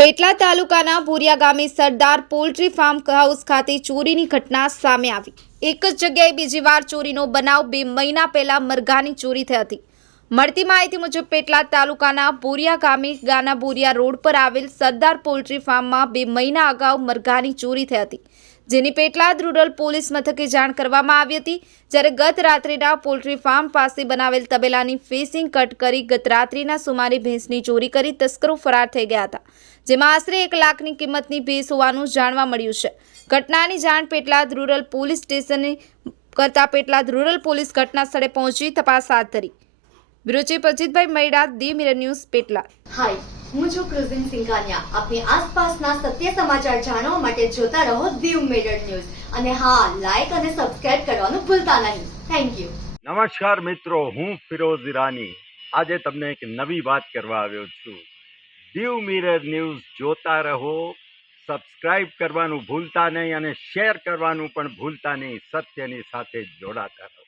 પેટલા તાલુકાના ભુરિયા ગામે સરદાર poultry farm house ખાતે ચોરીની ઘટના સામે આવી. એક જ જગ્યાએ બીજી વાર ચોરીનો બનાવ બે મહિના પહેલા મરઘાની ચોરી થઈ હતી. મળતી માહિતી મુજબ પેટલા તાલુકાના બોરિયા ગામે ગાના બોરિયા રોડ પર આવેલ સરદાર પોલ્ટ્રી ફાર્મમાં બે મહિના અગાઉ મરઘાની ચોરી થઈ હતી, જેની પેટલાદ રૂરલ પોલીસ મથકે જાણ કરવામાં આવી હતી. જ્યારે ગત રાત્રિના પોલ્ટ્રી ફાર્મ પાસે બનાવેલ તબેલાની ફેસિંગ કટ કરી ગત રાત્રિના સુમારે ભેંસની ચોરી કરી તસ્કરો ફરાર થઈ ગયા હતા, જેમાં આશરે એક લાખની કિંમતની ભેંસ હોવાનું જાણવા મળ્યું છે. ઘટનાની જાણ પેટલાદ રૂરલ પોલીસ સ્ટેશને કરતા પેટલાદ રૂરલ પોલીસ ઘટના સ્થળે પહોંચી તપાસ હાથ ધરી. બ્યુરો ચીફ અજીતભાઈ મૈડા દી મિરર ન્યૂઝ પેટલા. હાય હું છું ક્રુઝિન સિંઘાનિયા. આપની આસપાસના સત્ય સમાચાર જાણવા માટે જોતા રહો દીવ મિરર ન્યૂઝ. અને હા લાઈક અને સબસ્ક્રાઇબ કરવાનું ભૂલતા નહીં. થેન્ક યુ નમસ્કાર મિત્રો હું ફિરોઝ ઈરાની આજે તમને એક નવી વાત કરવા આવ્યો છું. દીવ મિરર ન્યૂઝ જોતા રહો સબસ્ક્રાઇબ કરવાનું ભૂલતા નહીં અને શેર કરવાનું પણ ભૂલતા નહીં. સત્યની સાથે જોડાતા રહો.